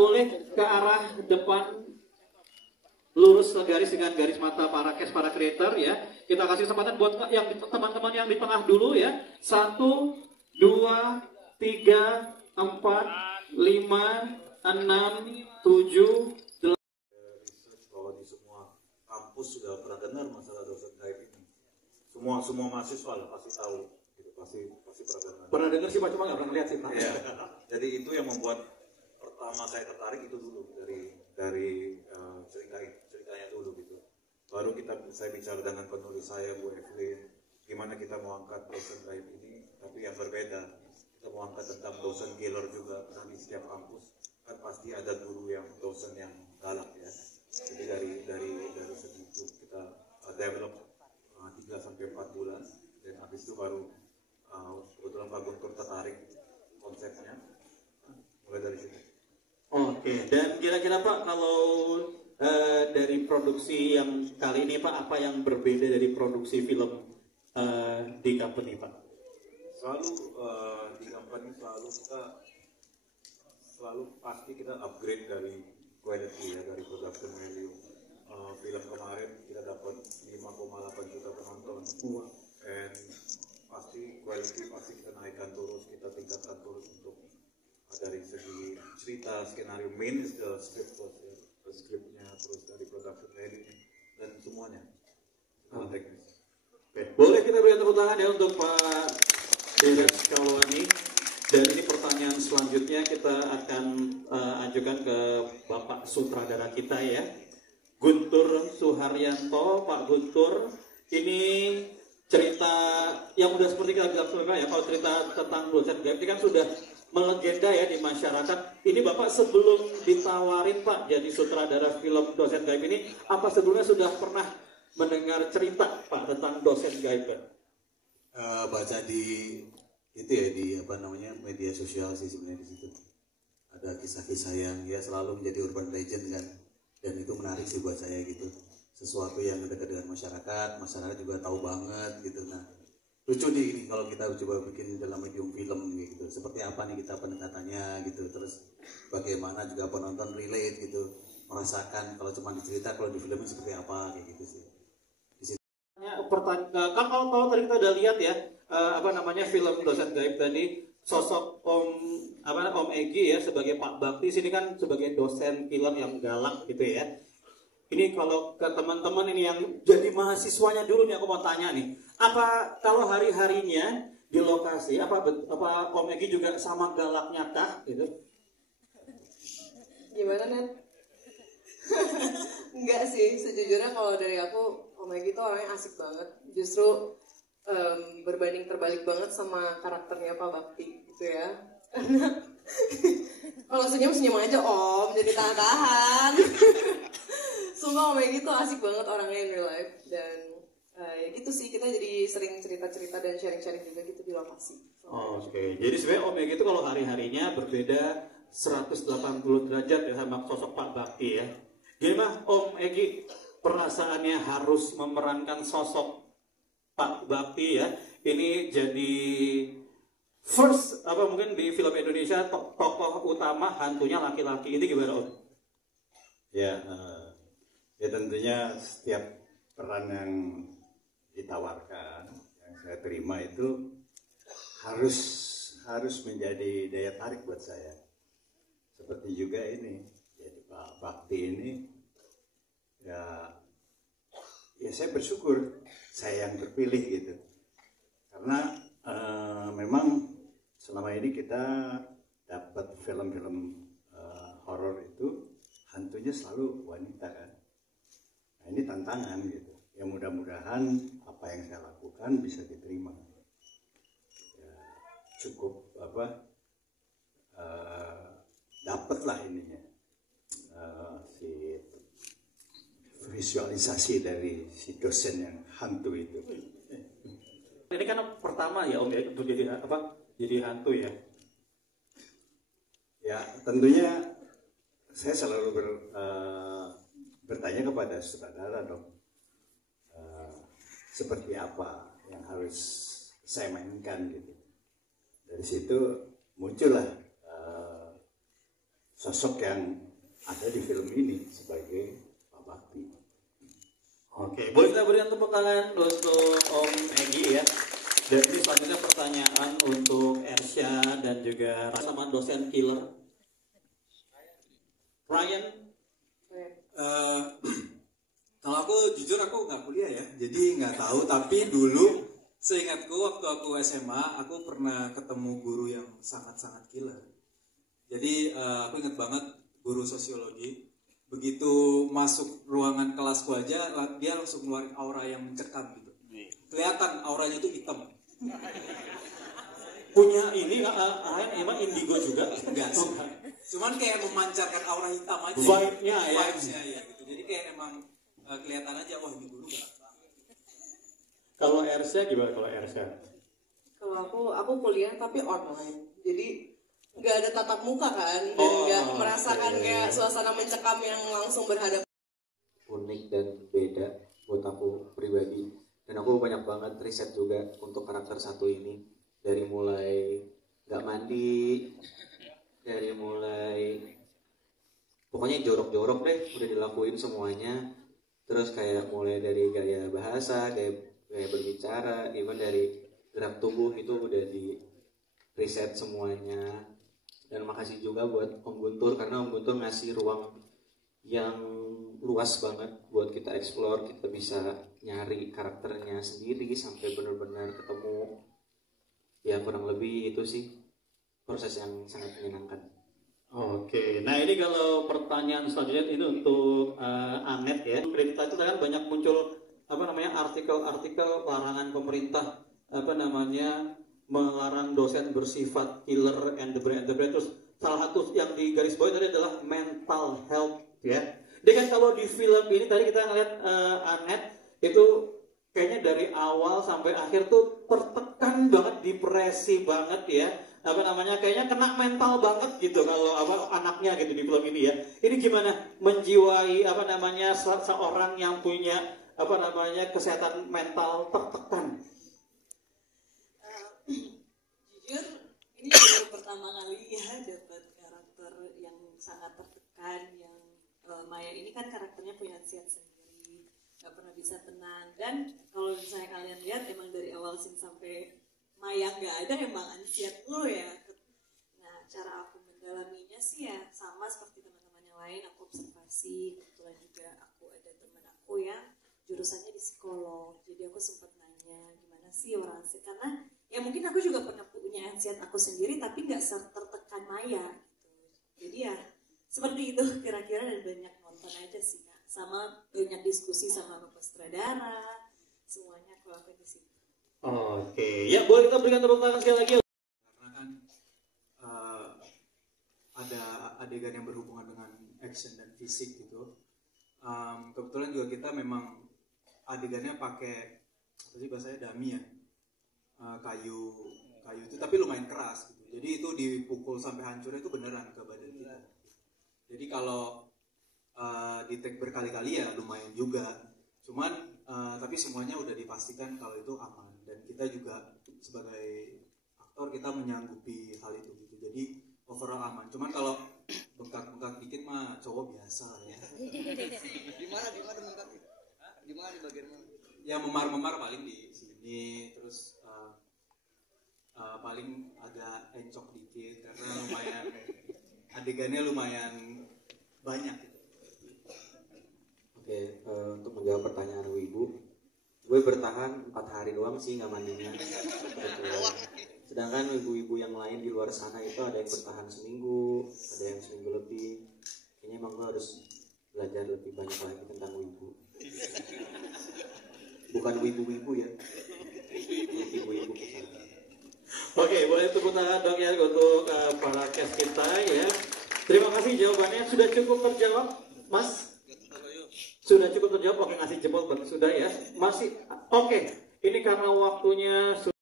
boleh ke arah depan, lurus ke garis dengan garis mata para cast, para creator ya. Kita kasih kesempatan buat yang teman-teman yang di tengah dulu ya. 1, 2, 3, 4, 5, 6, 7, 8. Research bahwa di semua kampus sudah pernah dengar masalah dosen gaib ini. Semua mahasiswa lah pasti tahu, gitu. Pasti pernah dengar. Pernah dengar sih Pak, cuma nggak pernah lihat sih Pak. Ya. Jadi itu yang membuat pertama saya tertarik itu dulu dari ceritanya dulu gitu. Baru saya bicara dengan penulis saya Bu Evelyn, gimana kita mau angkat dosen gaib ini, tapi yang berbeda. Kita mau angkat tentang dosen killer juga, karena di setiap kampus kan pasti ada guru yang dosen yang galak ya. Jadi dari segi itu kita develop 3-4 bulan, dan habis itu baru kebetulan Pak Guntur tertarik konsepnya, mulai dari situ. Oke, dan kira-kira Pak kalau dari produksi yang kali ini Pak, apa yang berbeda dari produksi film di company Pak? Selalu di company selalu pasti kita upgrade dari quality ya, dari production value. Film kemarin kita dapat 5,8 juta penonton, dan pasti quality pasti kita naikkan terus, kita tingkatkan terus untuk dari segi cerita, skenario, main is the script ya, scriptnya, terus dari production value dan semuanya teknis. Oke. Boleh kita berikan tepuk tangan ya untuk Pak Derek Kalwani. Dan ini pertanyaan selanjutnya kita akan ajukan ke Bapak sutradara kita ya, Guntur Suharyanto. Pak Guntur, ini cerita yang udah seperti kita bilang sebelumnya ya, kalau cerita tentang dosen gaib ini kan sudah melegenda ya di masyarakat. Ini Bapak sebelum ditawarin Pak jadi sutradara film dosen gaib ini, apa sebelumnya sudah pernah mendengar cerita Pak tentang dosen gaib? Baca di itu ya, di apa namanya, media sosial sih sebenarnya. Di situ ada kisah-kisah yang ya selalu menjadi urban legend kan, dan itu menarik sih buat saya gitu, sesuatu yang dekat dengan masyarakat juga tahu banget gitu. Nah, lucu nih ini kalau kita coba bikin dalam medium film gitu, seperti apa nih kita pendekatannya gitu, terus bagaimana juga penonton relate gitu, merasakan kalau cuma dicerita, kalau di filmnya seperti apa kayak gitu sih. Pertanyaan kan kalau tadi kita udah lihat ya, film dosen gaib tadi, sosok Om Egi ya sebagai Pak Bakti, sini kan sebagai dosen film yang galak gitu ya. Ini kalau ke teman-teman ini yang jadi mahasiswanya dulu nih, aku mau tanya nih, apa kalau hari-harinya di lokasi apa Om Egi juga sama galaknya kah gitu? Gimana Net? Enggak sih, sejujurnya kalau dari aku, Om Egi tuh orangnya asik banget. Justru berbanding terbalik banget sama karakternya Pak Bakti gitu ya. Kalau senyum aja Om, jadi tahan-tahan. Sumpah Om Egi tuh asik banget orangnya in real life. Dan ya gitu sih, kita jadi sering cerita-cerita dan sharing-sharing juga gitu di lokasi. Oke. Jadi sebenarnya Om Egi itu kalau hari-harinya berbeda 180 derajat ya sama sosok Pak Bakti ya. Gimana Om Egi perasaannya harus memerankan sosok Pak Bakti ya? Ini jadi first mungkin di film Indonesia tokoh utama hantunya laki-laki, ini gimana Om? Ya, ya tentunya setiap peran yang ditawarkan, yang saya terima itu harus menjadi daya tarik buat saya. Seperti juga ini, jadi Pak Bakti ini, ya saya bersyukur saya yang terpilih gitu. Karena memang selama ini kita dapat film-film horor itu hantunya selalu wanita kan. Nah ini tantangan gitu. Ya mudah-mudahan apa yang saya lakukan bisa diterima. Ya, cukup dapatlah ininya si visualisasi dari si dosen yang hantu itu. Ini kan pertama ya Om ya untuk jadi hantu ya. Ya tentunya saya selalu bertanya kepada saudara dong, seperti apa yang harus saya mainkan gitu. Dari situ muncullah sosok yang ada di film ini sebagai Pak Bakti. Oke, boleh kita berikan tepuk tangan untuk Om Egi ya. Dan ini selanjutnya pertanyaan untuk Ersya dan juga sama dosen killer Ryan. Kalau aku jujur aku nggak kuliah ya, jadi nggak tahu. Tapi dulu seingatku waktu aku SMA, aku pernah ketemu guru yang sangat-sangat killer. Jadi aku ingat banget guru sosiologi. Begitu masuk ruangan kelasku aja, dia langsung ngeluarin aura yang mencekam gitu. Kelihatan auranya itu hitam. Punya ini emang indigo juga? Enggak sih. Cuman kayak memancarkan aura hitam aja. Vibe-nya ya. Vibes-nya ya gitu. Jadi kayak emang kelihatan aja, wah ini guru gak. Kalau Ersya gimana kalau Ersya? Kalau aku kuliah tapi online, jadi nggak ada tatap muka kan, dan nggak merasakan kayak suasana mencekam yang langsung berhadapan. Unik dan beda buat aku pribadi, dan aku banyak banget riset juga untuk karakter satu ini, dari mulai nggak mandi, dari mulai pokoknya jorok-jorok deh udah dilakuin semuanya. Terus kayak mulai dari gaya bahasa, gaya berbicara, even dari gerak tubuh itu udah di riset semuanya. Dan makasih juga buat Om Guntur, karena Om Guntur ngasih ruang yang luas banget buat kita explore. Kita bisa nyari karakternya sendiri sampai benar-benar ketemu. Ya kurang lebih itu sih proses yang sangat menyenangkan. Oke, nah ini kalau pertanyaan selanjutnya itu untuk Anet ya. Berita itu kan banyak muncul artikel-artikel larangan pemerintah melarang dosen bersifat killer and the brain. Terus salah satu yang di garis bawah tadi adalah mental health ya. Jadi kan kalau di film ini tadi kita ngeliat Anet itu kayaknya dari awal sampai akhir tuh tertekan banget, depresi banget ya. Kayaknya kena mental banget gitu kalau anaknya gitu di film ini ya. Ini gimana menjiwai seorang yang punya kesehatan mental tertekan? Jujur ini baru pertama kali ya dapat karakter yang sangat tertekan, yang Maya ini kan karakternya punya ansiat sendiri, nggak pernah bisa tenang. Dan kalau misalnya kalian lihat emang dari awal scene sampai Maya nggak ada, emang ansiat lo ya. Nah, cara aku mendalaminya sih ya sama seperti teman-teman yang lain. Aku observasi, kebetulan juga aku ada teman aku yang jurusannya di psikolog. Jadi aku sempat nanya gimana sih orang ansiat, karena ya mungkin aku juga pernah punya ansiat aku sendiri, tapi nggak tertekan Maya gitu. Jadi ya seperti itu kira-kira, dan banyak nonton aja sih Kak. Sama banyak diskusi sama Bapak Sutradara, semuanya aku lakuin di situ. Oke, ya boleh kita berikan tepuk tangan sekali lagi. Karena kan ada adegan yang berhubungan dengan action dan fisik gitu. Kebetulan juga kita memang adegannya pakai apa sih bahasanya, dummy ya, kayu itu, tapi lumayan keras gitu. Jadi itu dipukul sampai hancurnya itu beneran ke badan kita. Jadi kalau di take berkali-kali ya lumayan juga. Cuman tapi semuanya udah dipastikan kalau itu aman, dan kita juga sebagai aktor kita menyanggupi hal itu gitu. Jadi overall aman. Cuman kalau bengkak-bengkak dikit mah cowok biasa ya. Gimana bengkaknya? Gimana di bagian mana? Ya memar-memar paling di sini, terus paling agak encok dikit karena lumayan adegannya lumayan banyak gitu. Oke, untuk menjawab pertanyaan Wibu, gue bertahan 4 hari doang sih nggak mandinya. Sedangkan ibu-ibu yang lain di luar sana itu ada yang bertahan seminggu, ada yang seminggu lebih. Kayaknya emang gue harus belajar lebih banyak lagi tentang wibu. Bukan wibu-wibu ya, ibu-ibu kesana. Oke, boleh tepuk tangan dong ya untuk para guest kita ya. Terima kasih jawabannya, sudah cukup terjawab, Mas? Sudah cukup terjawab, oke, ngasih jempol sudah ya. Masih, oke, ini karena waktunya